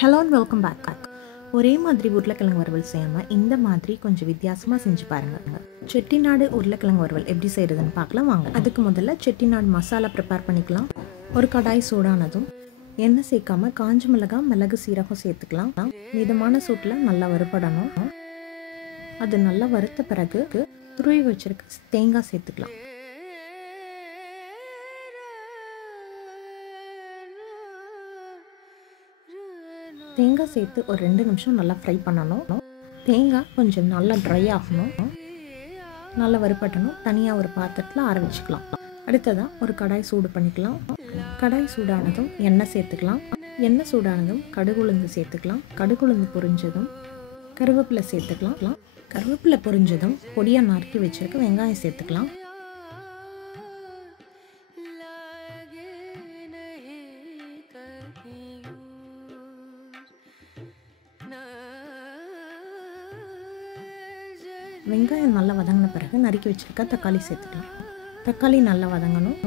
Hello and welcome back. ஒரே மாதிரி உருளைக்கிழங்கு வறுவல் செய்யாமல் இந்த மாதிரி கொஞ்சம் வித்தியாசமாக செஞ்சு பாருங்கள். செட்டிநாடு உருளைக்கிழங்கு வறுவல் எப்படி செய்கிறதுன்னு பார்க்கலாம் வாங்க. அதுக்கு முதல்ல செட்டிநாடு மசாலா ப்ரிப்பேர் பண்ணிக்கலாம். ஒரு கடாய் சூடானதும் எண்ணெய் சேர்க்காம காஞ்ச மிளகாய், மிளகு, சீரகம் சேர்த்துக்கலாம். மிதமான சூட்டில் நல்லா வறுபடணும். அது நல்லா வறுத்த பிறகு துருவி வச்சிருக்க தேங்காய் சேர்த்துக்கலாம். தேங்காய் சேர்த்து ஒரு 2 நிமிஷம் நல்லா ஃப்ரை பண்ணணும். தேங்காய் கொஞ்சம் நல்லா ட்ரை ஆகணும். நல்லா வறுபட்டணும். தனியாக ஒரு பாத்திரத்தில் ஆற வச்சுக்கலாம். அடுத்ததாக ஒரு கடாய் சூடு பண்ணிக்கலாம். கடாய் சூடானதும் எண்ணெய் சேர்த்துக்கலாம். எண்ணெய் சூடானதும் கடுகுளுந்து சேர்த்துக்கலாம். கடுகுளுந்து பொரிஞ்சதும் கருவேப்பிலை சேர்த்துக்கலாம். கருவேப்பிலை பொரிஞ்சதும் பொடியாக நறுக்கி வச்சிருக்க வெங்காயம் சேர்த்துக்கலாம். வெங்காயம் நல்லா வதங்கின பிறகு நறுக்கி வச்சிருக்க தக்காளி சேர்த்துக்கலாம். தக்காளி நல்லா வதங்கணும்.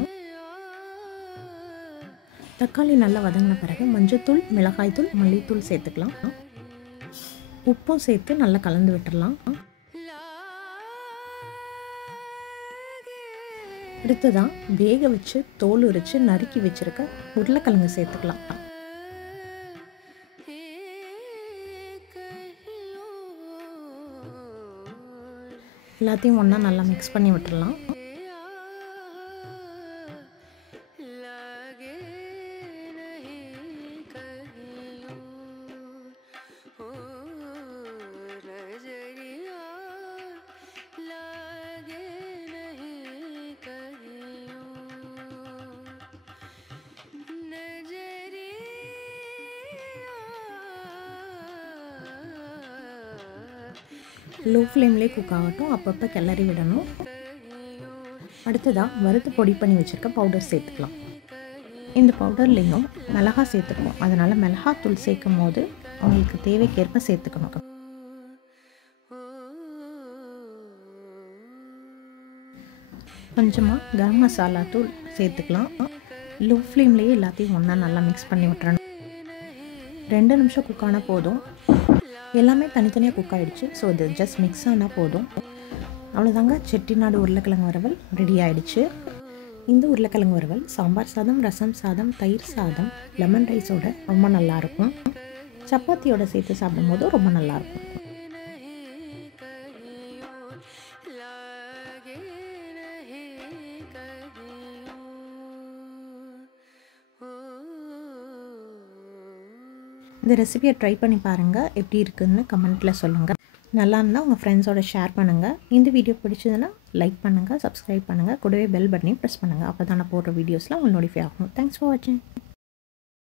தக்காளி நல்லா வதங்கின பிறகு மஞ்சத்தூள், மிளகாய்த்தூள், மல்லித்தூள் சேர்த்துக்கலாம். உப்பும் சேர்த்து நல்லா கலந்து விட்டுடலாம். அடுத்ததான் வேக வச்சு தோல் உரித்து நறுக்கி வச்சிருக்க உருளைக்கிழங்கு சேர்த்துக்கலாம். எல்லாத்தையும் ஒன்றா நல்லா மிக்ஸ் பண்ணி விட்டுடலாம். லோ ஃப்ளேம்லேயே குக் ஆகட்டும். அப்பப்போ கிளறி விடணும். அடுத்ததாக வறுத்து பொடி பண்ணி வச்சுருக்க பவுடர் சேர்த்துக்கலாம். இந்த பவுடர்லேயும் மிளகா சேர்த்துக்கணும். அதனால் மிளகாத்தூள் சேர்க்கும் போது அவங்களுக்கு தேவைக்கேற்ப சேர்த்துக்கணும். கொஞ்சமாக கரம் மசாலா தூள் சேர்த்துக்கலாம். லோ ஃப்ளேம்லேயே எல்லாத்தையும் ஒன்றா நல்லா மிக்ஸ் பண்ணி விட்டுறணும். 2 நிமிஷம் குக் ஆனால் போதும். எல்லாமே தனித்தனியாக குக் ஆகிடுச்சு. ஸோ இது ஜஸ்ட் மிக்ஸ் ஆனால் போதும். அவ்வளோதாங்க, செட்டிநாடு உருளைக்கிழங்கு வறுவல் ரெடி ஆகிடுச்சு. இந்த உருளைக்கிழங்கு வறுவல் சாம்பார் சாதம், ரசம் சாதம், தயிர் சாதம், லெமன் ரைஸோட ரொம்ப நல்லாயிருக்கும். சப்பாத்தியோட சேர்த்து சாப்பிடும்போது ரொம்ப நல்லாயிருக்கும். இந்த ரெசிபியை ட்ரை பண்ணி பாருங்கள். எப்படி இருக்குதுன்னு கமெண்ட்டில் சொல்லுங்கள். நல்லா இருந்தால் உங்கள் ஃப்ரெண்ட்ஸோட ஷேர் பண்ணுங்கள். இந்த வீடியோ பிடிச்சதுன்னா லைக் பண்ணுங்கள், சப்ஸ்கிரைப் பண்ணுங்கள், கூடவே பெல் பட்டனையும் ப்ரெஸ் பண்ணுங்கள். அப்போ தான் நான் போடுற வீடியோஸ்லாம் உங்களுக்கு நோட்டிஃபை ஆகும். தேங்க்ஸ் ஃபார் வாட்சிங்.